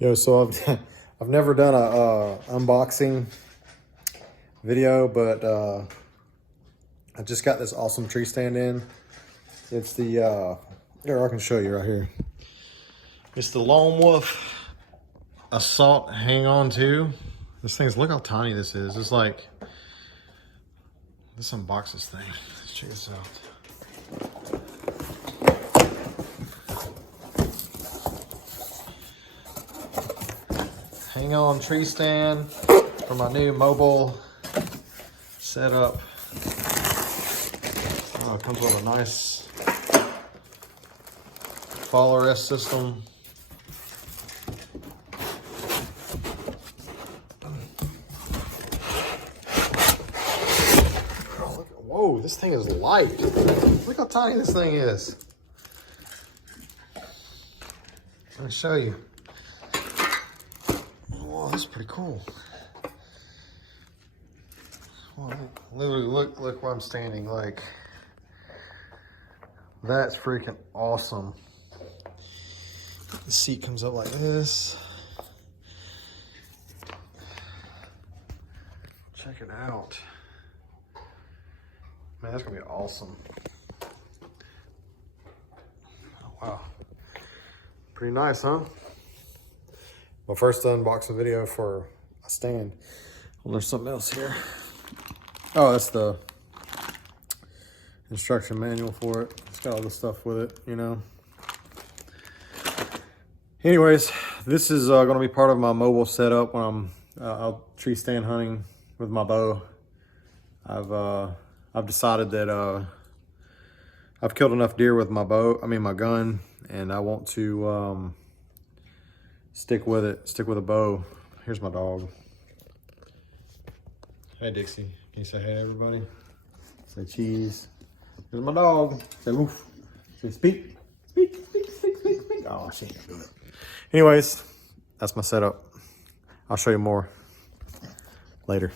Yo, so I've I've never done a unboxing video, but I just got this awesome tree stand in. It's the here, I can show you right here. It's the Lone Wolf Assault Hang On To. This thing's, look how tiny this is. It's like, let's unbox this thing. Let's check this out. Hang on tree stand for my new mobile setup. It comes with a nice fall arrest system. Whoa, this thing is light. Look how tiny this thing is. Let me show you. Whoa, that's pretty cool. Well, literally, look where I'm standing. Like, that's freaking awesome. The seat comes up like this. Check it out. Man, that's gonna be awesome. Oh, wow. Pretty nice, huh? My first unboxing video for a stand. Well, there's something else here. Oh, that's the instruction manual for it. It's got all the stuff with it, you know. Anyways, this is going to be part of my mobile setup when I'm out tree stand hunting with my bow. I've decided that I've killed enough deer with my my gun, and I want to stick with a bow. Here's my dog. Hey Dixie, can you say hey to everybody? Say cheese. Here's my dog. Say woof. Say speak. Speak. Oh, she ain't doing it. Anyways, that's my setup. I'll show you more later.